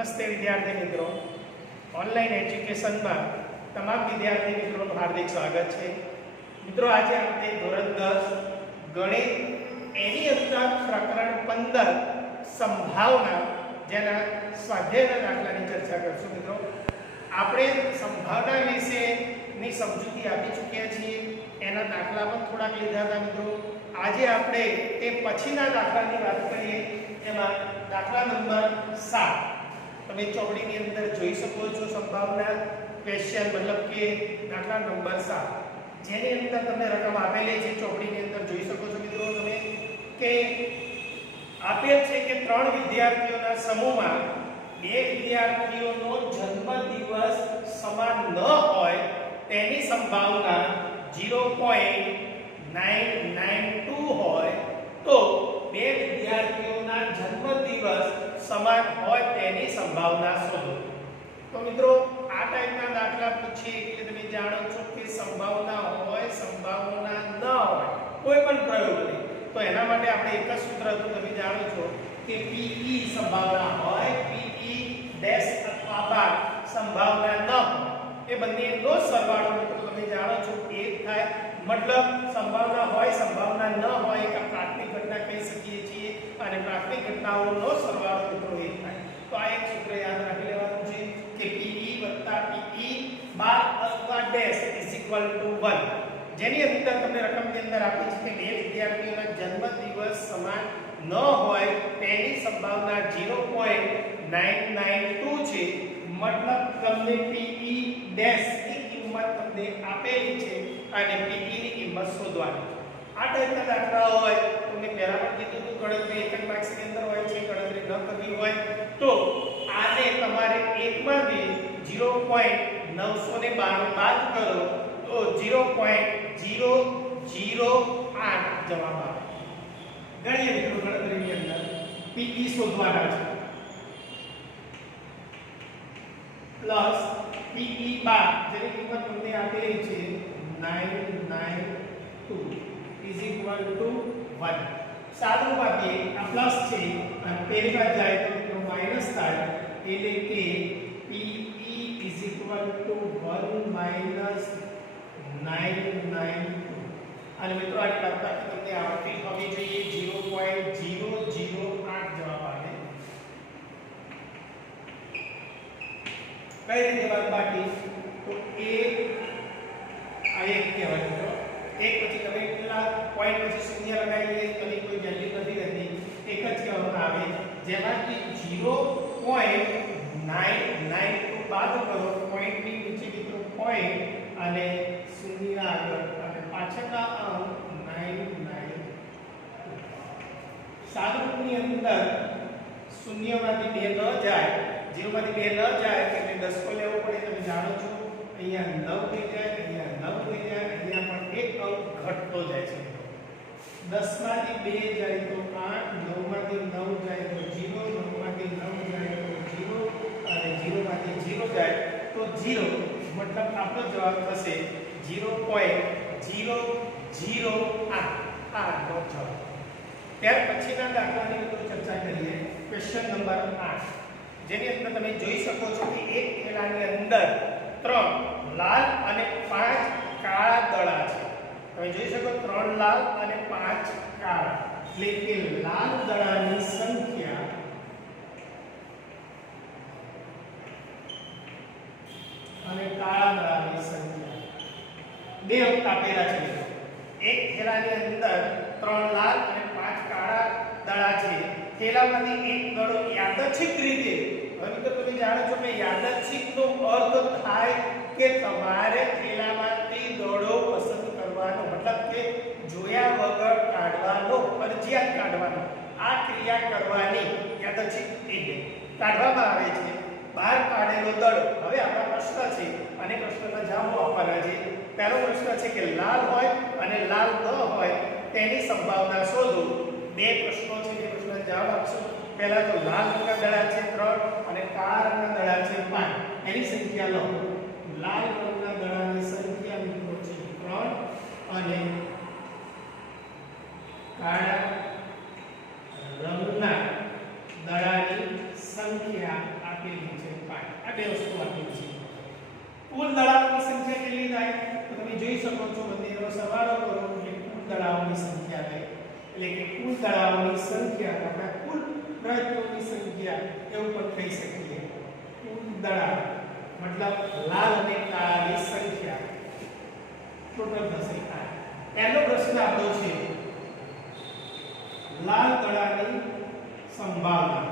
નમસ્તે વિદ્યાર્થી મિત્રો, ઓનલાઈન એજ્યુકેશનમાં તમામ વિદ્યાર્થી મિત્રોનું હાર્દિક સ્વાગત છે. મિત્રો, આજે આપણે ધોરણ 10 ગણિત એની અંદર પ્રકરણ 15 સંભાવના જેના સ્વાધ્યાયના દાખલાની ચર્ચા કરશું. મિત્રો, આપણે સંભાવના વિશેની સમજૂતી આપી ચૂક્યા છીએ, એના દાખલા પણ થોડાક લીધા હતા. મિત્રો, આજે આપણે તે પછીના દાખલાની વાત કરીએ. એમાં દાખલા નંબર 7 તમે ચોપડીની અંદર જોઈ શકો છો. સંભાવના ક્વેશ્ચન મતલબ કે દાખલા નંબર 7 જેની અંદર તમને રકમ આપેલી છે, ચોપડીની અંદર જોઈ શકો છો. મિત્રો, તમે કે આપેલ છે કે 3 વિદ્યાર્થીઓના સમૂહમાં 2 વિદ્યાર્થીઓનો જન્મદિવસ સમાન ન હોય તેની સંભાવના 0.992 હોય તો 2 વિદ્યાર્થીઓના જન્મદિવસ સમાન હોય તેની સંભાવના શોધો. તો મિત્રો, આ ટાઈપના દાખલા પૂછીએ એટલે તમે જાણો છો કે સંભાવના હોય, સંભાવના ન હોય, કોઈ પણ પ્રયોગ નહીં તો એના માટે આપણે એક જ સૂત્ર હતું, તમે જાણો છો કે PE સંભાવના હોય, PE ડેશ અથવા બાર સંભાવના ન હોય, એ બંનેનો સરવાળો મિત્રો તમે જાણો છો 1 થાય. મતલબ સંભાવના હોય, સંભાવના ન હોય કે પ્રાથમિક ઘટના કહી શકીએ છીએ અને પ્રાથમિક ઘટનાઓનો સરવાળો મિત્રો 1 થાય. તો આ એક સૂત્ર યાદ રાખી લેવાનું છે કે PE PE બાર અથવા ડેશ = 1, જેની અંદર તમને રકમની અંદર આપી છે કે 2 વિદ્યાર્થીઓના જન્મદિવસ સમાન ન હોય તેની સંભાવના 0.992 છે. મતલબ તમને PE ડેશ ની કિંમત તમને આપેલી છે અને PE ની કિંમત શોધવાની છે. આ ટાઈપના દાખલા હોય તો મેં પહેલા પણ કીધું હતું, ગણતરી એક જ માર્ક્સની અંદર હોય છે. ગણતરી ન કરવી હોય તો આને તમારે 1 માંથી 0.992 બાદ કરો તો 0.008 જવાબ આવે. ગણીએ મિત્રો, ગણતરીની અંદર PE શોધવાના છે પ્લસ PE બાર જેની કિંમત તમને આપેલી છે 992 = 1. સાદું આપીએ, આ પ્લસ છે અને પેલી બાજુ જાય તો મિત્રો માઈનસ થાય, એટલે કે PE = 1 - 992. અને મિત્રો આની બાદબાકી તમને આવતી હોવી જોઈએ 0.008 જવાબ આવે. કઈ રીતે બાદબાકી? તો આ એક કહેવાય મિત્રો. એક પછી તમે કેટલા પોઈન્ટ પછી શૂન્ય લગાવી દઈએ તો કોઈ વેલ્યુ નથી રહેતી, એક જ કહેવામાં આવે. જેમાંથી 0.992 બાદ કરો, પોઈન્ટની નીચે મિત્રો પોઈન્ટ અને શૂન્ય આગળ અને પાછળના અંક 992. સાદુરૂપની અંદર શૂન્યમાંથી 2 ન જાય, 0 માંથી 2 ન જાય એટલે દસકો લેવો પડે. તમે જાણો છો અહીંયા 9 થઈ જાય, અહીંયા 9 થઈ જાય, અહીંયા પણ એક અંક ઘટતો જાય છે. 10 માંથી 2 જાય તો 8, 9 માંથી 9 જાય તો 0, 9 માંથી 9 જાય તો 0 અને 0 માંથી 0 જાય તો 0. મતલબ આપણો જવાબ થશે 0.008. આ નો જવાબ. ત્યાર પછીના દાખલાની મિત્રો ચર્ચા કરીએ. ક્વેશ્ચન નંબર 8 જેની અંદર તમે જોઈ શકો છો કે એક થેલાની અંદર 3 લાલ અને 5 કાળા દડા છે. તમે જોઈ શકો 3 લાલ અને 5 કાળા, એટલે કે લાલ દડાની સંખ્યા અને કાળા દડાની સંખ્યા 2 અંક આપેલા છે. એક થેલાની અંદર 3 લાલ અને 5 કાળા દડા છે. થેલામાંથી એક દડો યાદચ્છિક રીતે, હવે મિત્રો તમે જાણો છો કે યાદચ્છિકનો અર્થ થાય કે તમારે થેલામાંથી દડો પસંદ કરવાનો, મતલબ કે જોયા વગર કાઢવાનો, ફરજિયાત કાઢવાનો. આ ક્રિયા કરવાની યાદચ્છિક રીતે કાઢવામાં આવે છે. બહાર કાઢેલો દડો, હવે આપણા પ્રશ્ન છે અને પ્રશ્નના જવાબો આપવાના છે. પહેલો પ્રશ્ન છે કે લાલ હોય અને લાલ ન હોય તેની સંભાવના શોધો. 2 પ્રશ્નો છે, જે પ્રશ્નના જવાબ આપશો. પહેલા તો લાલ રંગના દડા છે 3 અને કાળા રંગના દડા છે 5. એની સંખ્યા લો. લાલ રંગના દડાની સંખ્યા મિત્રો છે 3 અને કાળા રંગના દડાની સંખ્યા આપેલી છે 5. આ બે વસ્તુ આપેલી છે. કુલ દડાઓની સંખ્યા કેટલી થાય તો તમે જોઈ શકો છો બંનેનો સરવાળો કરો એટલે કુલ દડાઓની સંખ્યા થાય. એટલે કે કુલ દડાઓની સંખ્યા આપણે કુલ પ્રયત્નોની સંખ્યા એવું પણ કહી શકીએ. કુલ દડા મતલબ લાલ અને કાળાની સંખ્યા ટોટલ થશે 8. પહેલો પ્રશ્ન આપણો છે લાલ દડાની સંભાવના.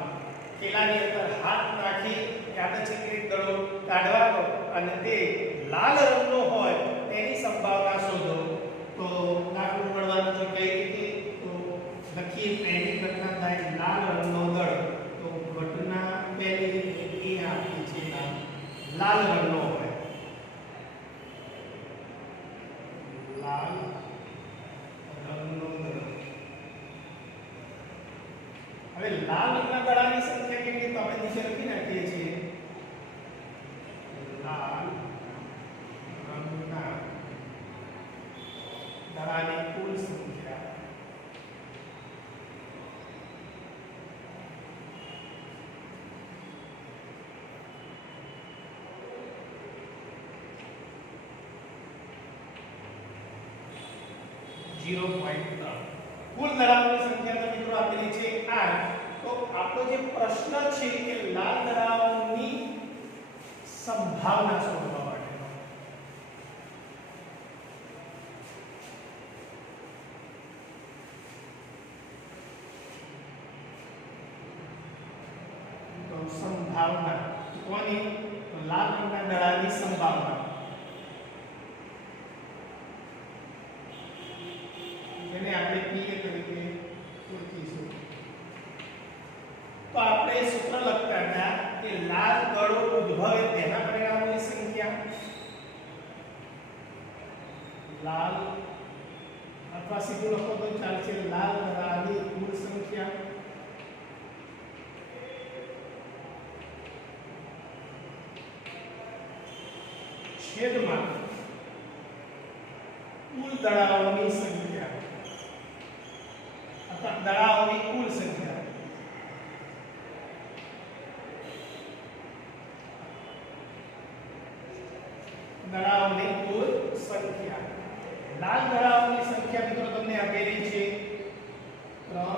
પેલાની અંદર હાથ નાખી યાદચ્છિક દડો કાઢવાનો અને તે લાલ રંગનો હોય તેની સંભાવના શોધો. તો દાખલો મળવાનો છે કઈ રીતે તો લખીએ પહેલી ઘટના થાય લાલ રંગનો દડો તો ઘટના પહેલી એ આપી છે લાલ રંગનો હોય લાલ રંગનો દડો. હવે લાલ રંગના દડાની સંખ્યા કેટલી તો આપણે નીચે લખી નાખીએ છીએ લાલ રંગના દડાની કુલ સંખ્યા કુલ દડાઓની સંખ્યા તો મિત્રો આપેલી છે 8. તો આપણો જે પ્રશ્ન છે કે લાલ દડાઓની સંભાવના શોધવા માટેનો તો સંભાવના કોની તો લાલ રંગના દડાની સંભાવના જેને આપણે પીએ તરીકે ઓળખીશું. તો આપણે સૂત્ર લખતા હતા કે લાલ દડો ઉદ્ભવે તેના પરિણામોની સંખ્યા લાલ અથવા સીધું લખો તો ચાલશે લાલ દડાની કુલ સંખ્યા છેદમાં કુલ દડાઓની સંખ્યા અથવા દડાઓની કુલ સંખ્યા. દડાઓની કુલ સંખ્યા. લાલ દડાઓની સંખ્યા મિત્રો તમને આપેલી છે 3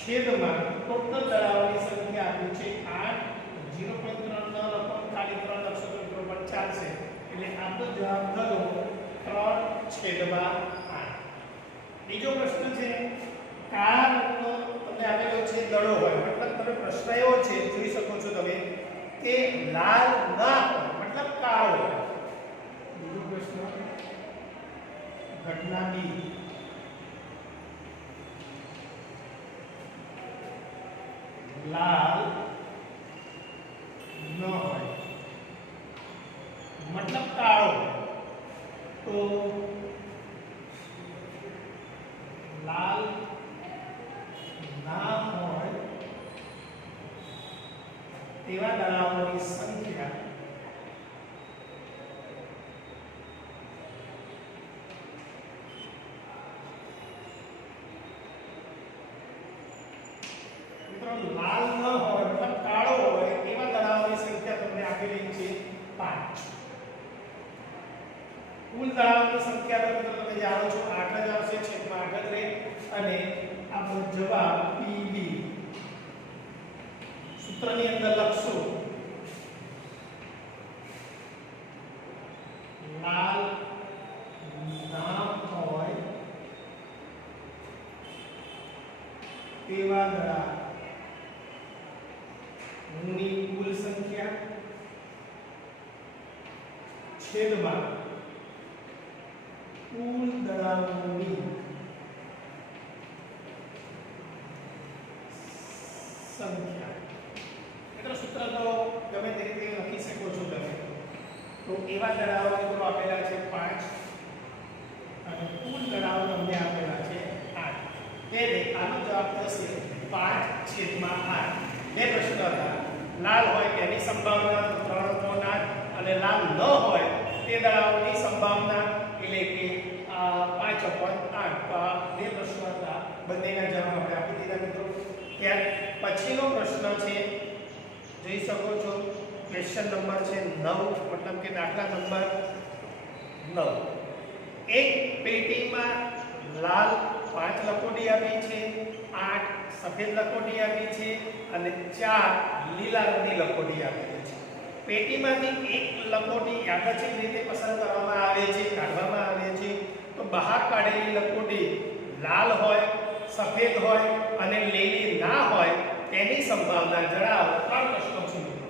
છેદમાં ટોટલ દડાઓની સંખ્યા આપી છે 8. 0.3 ન લખો ખાલી 3 લખશો તો મિત્રો પણ ચાલશે. એટલે આપણો જવાબ થયો 3/8. બીજો પ્રશ્ન છે કાળા રંગનો તમને આપેલો છે દડો હોય મતલબ તમે પ્રશ્ન એવો છે જોઈ શકો છો તમે કે લાલ ના હોય મતલબ કાળો હોય. બીજો પ્રશ્ન ઘટના બી લાલ ન હોય મતલબ કાળો હોય તો લાલ ના હોય તેવા દડાઓની સંખ્યા મિત્રો લાલ ન હોય મતલબ કાળો હોય એવા દડાઓની સંખ્યા તમને આપેલી છે 5. કુલ દડાઓની સંખ્યા તો મિત્રો તમે જાણો છો 8 જ આવશે છેદમાં 8 જ રહે અને આપણો જવાબ PV સૂત્રની અંદર લખશો લાલ ના હોય તેવા દડાની કુલ સંખ્યા છેદમાં કુલ દડાઓની સંખ્યા. મિત્રો સૂત્ર તો ગમે તે રીતે લખી શકો છો તમે. તો એવા દડાઓ મિત્રો આપેલા છે 5 અને કુલ દડાઓ તમને આપેલા છે 8. એટલે આનો જવાબ થશે 5/8. બે પ્રશ્ન હતા. લાલ હોય તેની સંભાવના 3/8 અને લાલ ન હોય તે દડાઓની સંભાવના એટલે કે 5/8. તો આ બે પ્રશ્નો હતા બંનેના જવાબ આપણે આપી દીધા મિત્રો. ત્યાર પછીનો પ્રશ્ન છે ક્વેશ્ચન નંબર છે 9, મતલબ કે દાખલા નંબર 9. એક પેટીમાં લાલ 5 લખોટી આપી છે, 8 સફેદ લખોટી આપી છે અને 4 લીલા રંગની લખોટી આપેલી છે. પેટીમાંથી એક લખોટી યાદચ્છિક રીતે પસંદ કરવામાં આવે છે, કાઢવામાં આવે છે. તો બહાર કાઢેલી લખોટી લાલ હોય, સફેદ હોય અને લીલી ના હોય તેની સંભાવના જણાવો. 3 પ્રશ્નો છે મિત્રો.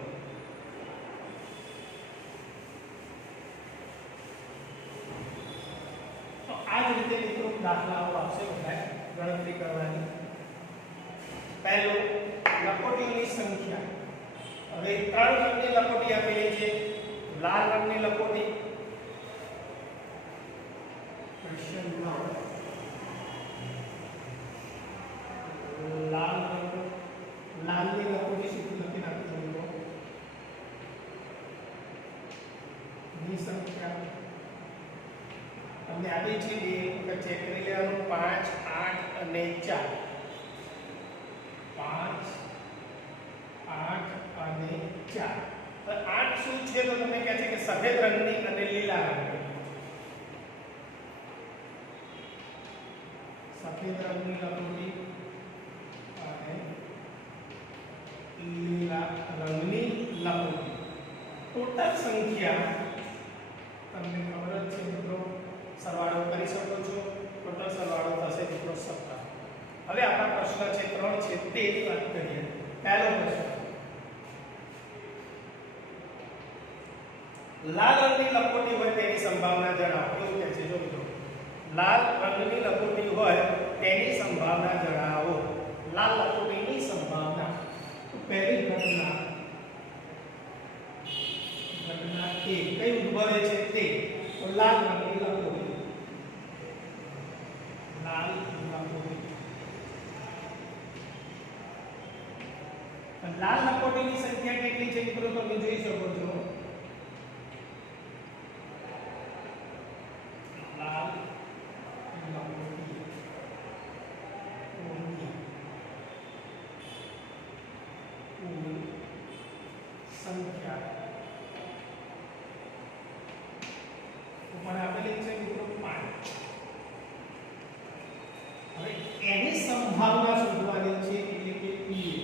તો આ જ રીતે મિત્રો દાખલાઓ આપશે બધા ગણતરી કરવાની. પહેલો લખોટીઓની સંખ્યા. હવે 3 રંગની લખોટી આપેલી છે. લાલ રંગની લખોટી ક્વેશ્ચન નંબર લાલની લખોટી સીધી લખી નાખી દો. ની સંખ્યા તમને આપી છે બે વખત ચેક કરી લેવાનું. 5, 8 અને 4. 5, 8 અને 4. તો 8 શું છે? તો તમને કહે છે કે સફેદ રંગની અને લીલા રંગની. સફેદ રંગની લખોટી અને લીલા રંગની લખોટી. ટોટલ સંખ્યા તમને ખબર જ છે મિત્રો, સરવાળો કરી શકો છો. ટોટલ સરવાળો થશે મિત્રો 17. હવે આપણા પ્રશ્ન છે 3 છે તે વાત કરીએ. પહેલો પ્રશ્ન, લાલ રંગની લખોટી હોય તેની સંભાવના જણાવો. એવું કહે છે. જો મિત્રો, લાલ રંગની લખોટી હોય તેની સંભાવના જણાવો. લાલ લખોટીની સંભાવના. તો પહેલી ઘટના એ કઈ ઉદ્ભવે છે તે. તો લાલ રંગની લખોટી. લાલ લખોટી. લાલ લખોટીની સંખ્યા કેટલી છે મિત્રો? તમે જોઈ શકો છો. લાલ લખોટી સંખ્યા ઉપર આપેલી છે મિત્રો 5. હવે એની સંભાવના શોધવાની છે, એટલે કે પીએ.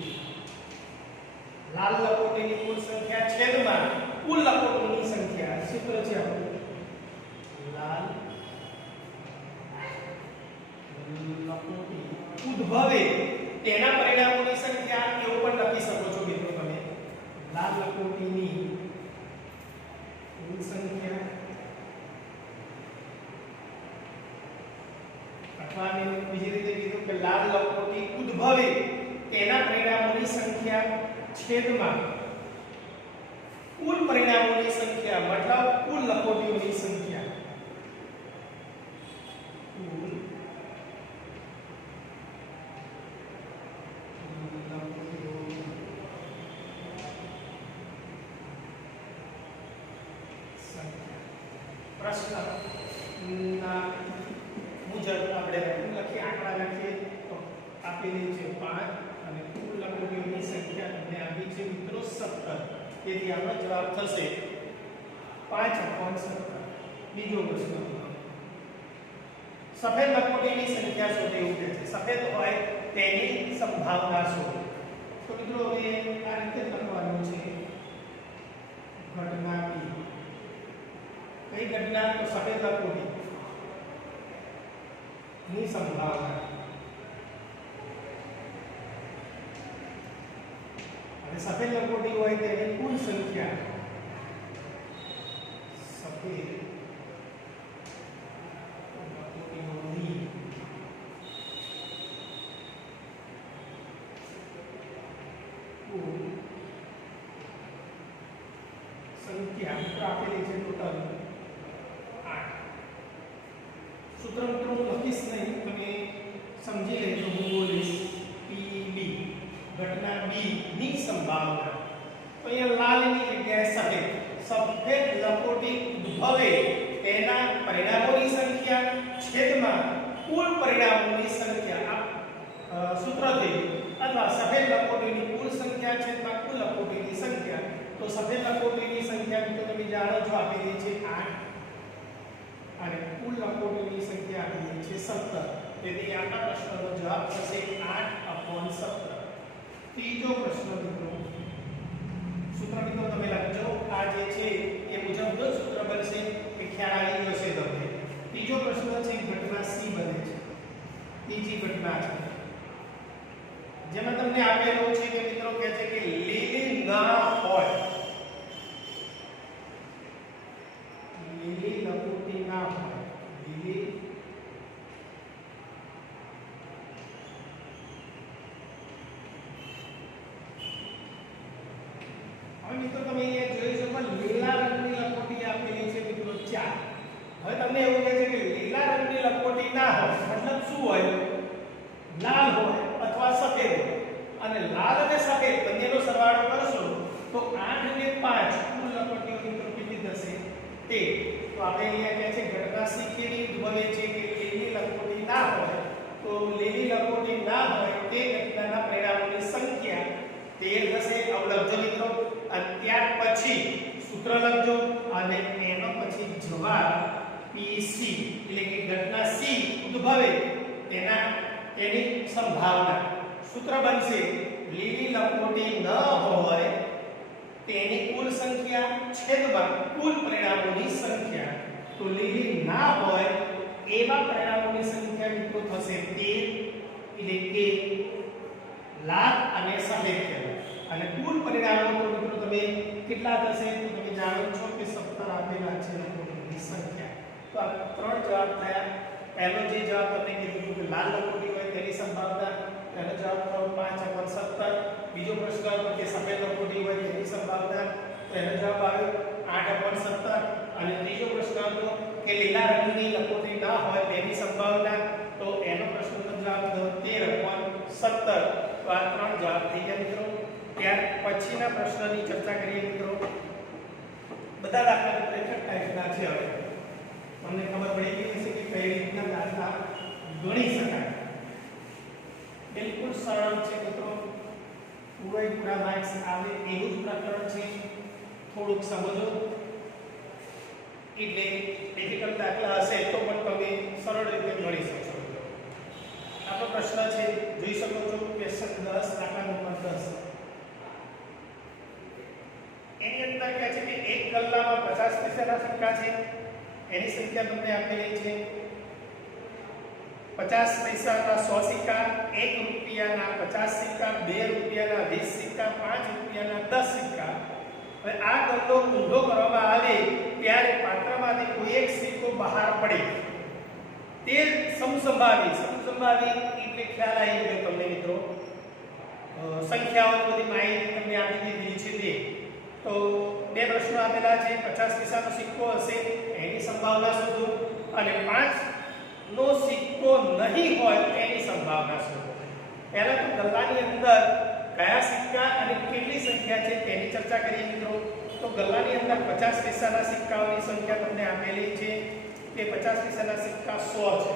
લાલ લખોટીની કુલ સંખ્યા છેદમાં કુલ લખોટીની સંખ્યા. સૂત્ર છે આપણું લાલ લખોટી ઉદ્ભવે તેના પરિણામોની સંખ્યા. એવું પણ લખી શકો છો મિત્રો તમે. લાલ લખોટીની કુલ સંખ્યા અથવા બીજી રીતે કીધું કે લાલ લખોટી ઉદ્ભવે તેના પરિણામોની સંખ્યા છેદમાં કુલ પરિણામોની સંખ્યા, મતલબ કુલ લખોટીઓની સંખ્યા. કુલ લખોટીઓની સંખ્યા. પ્રશ્નના મુજબ આપણે લખીએ, આંકડા લખીએ. તો આપેલી છે 5 અને કુલ લખોટીઓની સંખ્યા તમને આપી છે મિત્રો 17. તેથી આપણો જવાબ થશે 5/17. બીજો પ્રશ્ન, સફેદ લખોટીની સંખ્યા શોધો. એવું કહે છે સફેદ હોય તેની સંભાવના શોધો. તો મિત્રો હવે આ રીતે લખવાનું છે. ઘટના બી. કઈ ઘટના? તો સફેદ લખોટી ની સંભાવના. અને સફેદ લખોટી હોય તેની કુલ સંખ્યા. સફેદ લખોટીઓની કુલ સંખ્યા આપેલી છે ટોટલ 8. સૂત્ર મિત્રો હું લખીશ નહીં, તમે સમજી લેજો. હું બોલીશ પીબી, ઘટના બી ની સંભાવના. તો અહીંયા લાલની જગ્યાએ સફેદ. સફેદ લખોટી ઉદ્ભવે તેના પરિણામોની સંખ્યા છેદમાં કુલ પરિણામોની સંખ્યા. આ સૂત્ર થઈ. અથવા સફેદ લખોટીની કુલ સંખ્યા છેદમાં કુલ લખોટીની સંખ્યા. તો સફેદ લખોટીની સંખ્યા મિત્રો તમે જાણો છો આપેલી છે 8 અને કુલ લખોટીની સંખ્યા આપેલી છે 17. તેથી આના પ્રશ્નનો જવાબ થશે 8/17. ત્રીજો પ્રશ્ન મિત્રો, સૂત્ર મિત્રો તમે લખજો, આ જે છે એ મુજબનું સૂત્ર બનશે, એ ખ્યાલ આવી ગયો છે તમને. ત્રીજો પ્રશ્ન છે ઘટના સી બને છે, ત્રીજી ઘટના છે જેમાં તમને આપેલું છે કે મિત્રો કહે છે કે લીલી ના હોય, લીલી લખોટી ના હોય, લીલી હવે મિત્રો તમે અહીંયા જોઈ શકો લીલા રંગની લખોટી આપેલી છે મિત્રો 4. હવે તમને એવું કહે છે કે લીલા રંગની લખોટી ના હોય મતલબ શું હોય, લાલ હોય અથવા સફેદ હોય, અને લાલ અને સફેદ બંનેનો સરવાળો કરશો તો 8 અને 5 કુલ લખોટીઓ મિત્રો કેટલી થશે 13. તો આપણે અહીંયા કહે છે ઘટના સી કેવી ઉદ્ભવે છે કે લીલી લખોટી ના હોય, તો લીલી લખોટી ના હોય તે ઘટનાના પરિણામોની સંખ્યા 13 થશે. આવું લખજો મિત્રો, અને ત્યાર પછી સૂત્ર લખજો અને એનો પછી જવાબ PC એટલે કે ઘટના સી ઉદ્ભવે તેની સંભાવના. સૂત્ર બનશે લીલી લખોટી ન હોય તેની કુલ સંખ્યા છેદમાં કુલ પરિણામોની સંખ્યા. તો લીલી ના હોય એવા પરિણામોની સંખ્યા મિત્રો થશે 13, એટલે કે લાલ અને સફેદ કહેવાય. અને કુલ પરિણામો તો મિત્રો તમે કેટલા થશે તો તમે જાણો છો કે 17 આપેલા છે લખોટીની સંખ્યા. તો આ ત્રણ જવાબ થયા. પહેલો જે જવાબ તમને કીધું કે લાલ લખોટી હોય તેની સંભાવના, તેનો જવાબ થયો 5/17. બીજો પ્રશ્ન હતો કે સફેદ લખોટી હોય તેની સંભાવના, તેનો જવાબ આવ્યો 8/17. અને ત્રીજો પ્રશ્ન હતો કે લીલા રંગની લખોટી ના હોય તેની સંભાવના, તો એનો પ્રશ્નનો જવાબ થયો 13/17. તો આ ત્રણ જવાબ થઈ ગયા મિત્રો. ત્યાર પછીના પ્રશ્નની ચર્ચા કરીએ મિત્રો. બધા દાખલા ખરેખર ટાઈપના છે. હવે તમને ખબર પડી ગઈ હશે કે કઈ રીતના દાખલા ગણી શકાય. બિલકુલ સરળ છે મિત્રો, પૂરા માર્ક્સ આવે એવું જ પ્રકરણ છે. થોડુંક સમજો એટલે ડિફિકલ્ટ દાખલા હશે તો પણ તમે સરળ રીતે ગણી શકશો. આપણો પ્રશ્ન છે, જોઈ શકો છો ક્વેશ્ચન 10 દાખલા નંબર 10. એની અંદર કહે છે કે એક ગલ્લામાં 50 પૈસાના સિક્કા છે, એની સંખ્યા તમને આપેલી છે. 50 પૈસાના 100 સિક્કા, 1 રૂપિયાના 50 સિક્કા, 2 રૂપિયાના 20 સિક્કા, 5 રૂપિયાના 10 સિક્કા. હવે આ ગલ્લો ઊંધો કરવામાં આવે ત્યારે પાત્રમાંથી કોઈ એક સિક્કો બહાર પડે. તે સમસંભાવી એટલે ખ્યાલ આવી ગયો તમને મિત્રો. સંખ્યાઓની બધી માહિતી તમને આપી દીધી છે. તે તો બે પ્રશ્નો આપેલા છે. 50 પૈસાનો સિક્કો હશે એની સંભાવના શોધો, અને 5 નો સિક્કો નહીં હોય તેની સંભાવના શોધો. પહેલા તો ગલ્લાની અંદર કયા સિક્કા અને કેટલી સંખ્યા છે તેની ચર્ચા કરીએ મિત્રો. તો ગલ્લાની અંદર 50 પૈસાના સિક્કાઓની સંખ્યા તમને આપેલી છે. તે 50 પૈસાના સિક્કા 100 છે.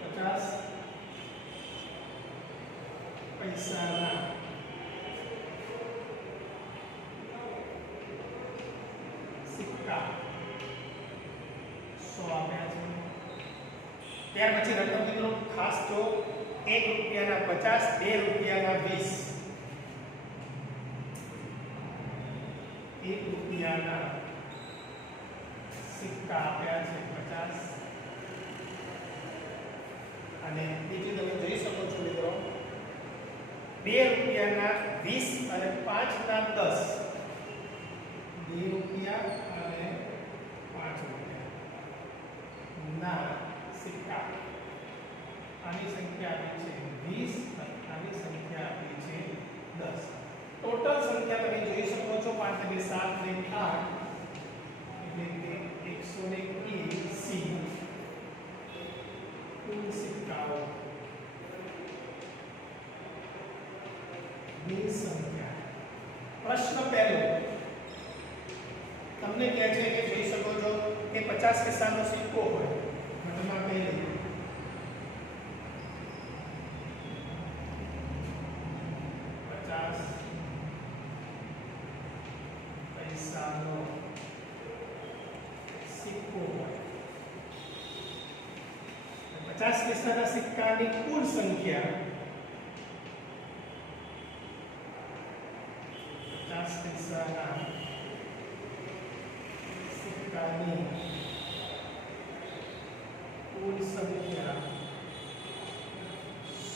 50 પૈસાના સિક્કા 100 આપ્યા છે. ત્યાર પછી રકમ મિત્રો ખાસ જો 1 રૂપિયાના 50, 2 રૂપિયાના 20, 1 રૂપિયાના સિક્કા આપ્યા છે 50. અને બીજું તમે જોઈ શકો છો મિત્રો 2 રૂપિયાના 20 અને 5 ના 10. 2 રૂપિયા અને 5 રૂપિયા ના સિક્કા. આની સંખ્યા આપી છે 20 અને આની સંખ્યા આપી છે 10. ટોટલ સંખ્યા તમે જોઈ શકો છો 5 ને 7 ને 8 એટલે કે 180 કુલ સિક્કાઓ ની સંખ્યા. પ્રશ્ન પહેલો તમને કહે છે કે જોઈ શકો છો કે 50 પૈસાનો સિક્કો હોય. ઘટના પહેલી 50 પૈસાના સિક્કાની કુલ સંખ્યા 50 પૈસાના સિક્કાની કુલ સંખ્યા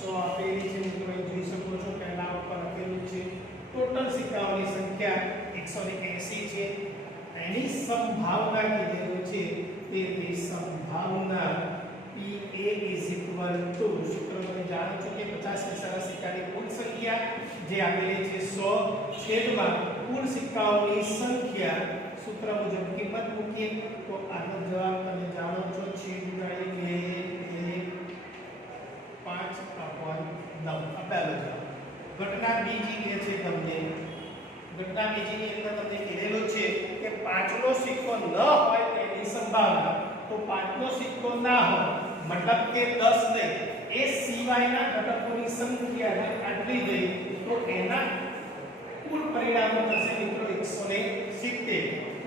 100 આપેલી છે મિત્રો. જોઈ શકો છો પહેલા ઉપર આપેલું છે ટોટલ સિક્કાઓની સંખ્યા 180 છે. એની સંભાવના કીધેલું છે તે સંભાવના PA સૂત્ર તમે જાણો છો કે 50 પૈસાના સિક્કાની કુલ સંખ્યા જે આપેલી છે 100 છેદમાં કુલ સિક્કાઓની સંખ્યા સૂત્ર મુજબ કિંમત મૂકીએ તો આનો જવાબ તમે જાણો છો છેદમાં 5/9 આપેલો જવાબ. ઘટના બીજી કે છે તમને ઘટના બીજીની અંદર તમને કીધેલું છે કે 5 નો સિક્કો ન હોય તેની સંભાવના. તો 5 નો સિક્કો ના હોય મતલબ કે 10 નહીં એ સિવાયના ઘટકોની સંખ્યા આટલી ગઈ તો એના કુલ પરિણામો થશે મિત્રો 170.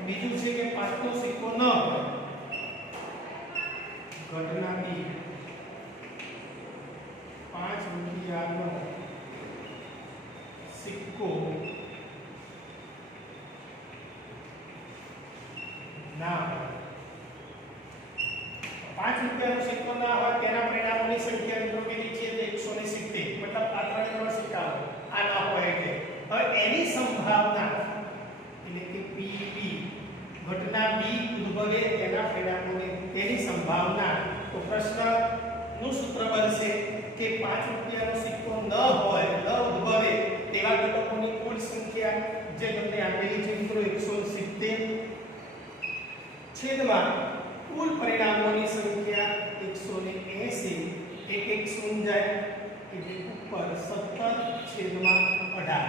બીજું છે કે 5 નો સિક્કો ન હોય. ઘટના બી 5 રૂપિયાનો સિક્કો ના હોય. 5 રૂપિયાનો સિક્કો ના હોય તેના પરિણામોની સંખ્યા મિત્રો કેટલી છે? 170. મતલબ આ ત્રણ સિક્કા આ ના હોય એટલે હવે એની સંભાવના એટલે કે PB ઘટના બી ઉદ્ભવે તેના પરિણામોની તેની સંભાવના. તો પ્રશ્નનું સૂત્ર બનશે કે 5 રૂપિયાનો સિક્કો ન હોય ન ઉદ્ભવે તેવા ઘટકોની કુલ સંખ્યા જે તમને આપેલી છે મિત્રો 170 છેદમાં કુલ પરિણામોની સંખ્યા 180. એક શૂન્ય જાય એટલે ઉપર 17/18.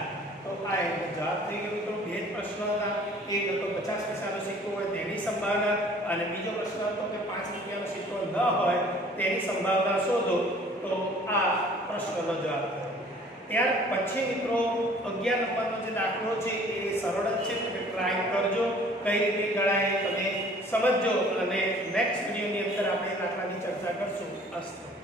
તો આ એનો જવાબ થઈ ગયો મિત્રો. બે પ્રશ્ન હતા. એક હતો 50 પૈસાનો સિક્કો હોય તેની સંભાવના અને બીજો પ્રશ્ન હતો કે 5 રૂપિયાનો સિક્કો ન હોય તેની સંભાવના શોધો. તો આ પ્રશ્નનો જવાબ થયો. ત્યાર પછી મિત્રો 11 નંબરનો જે દાખલો છે એ સરળ જ છે. તમે ટ્રાય કરજો કઈ રીતે ગણાય તમે સમજજો અને નેક્સ્ટ વિડિયોની અંદર આપણે દાખલાની ચર્ચા કરશું. અસ્તુ.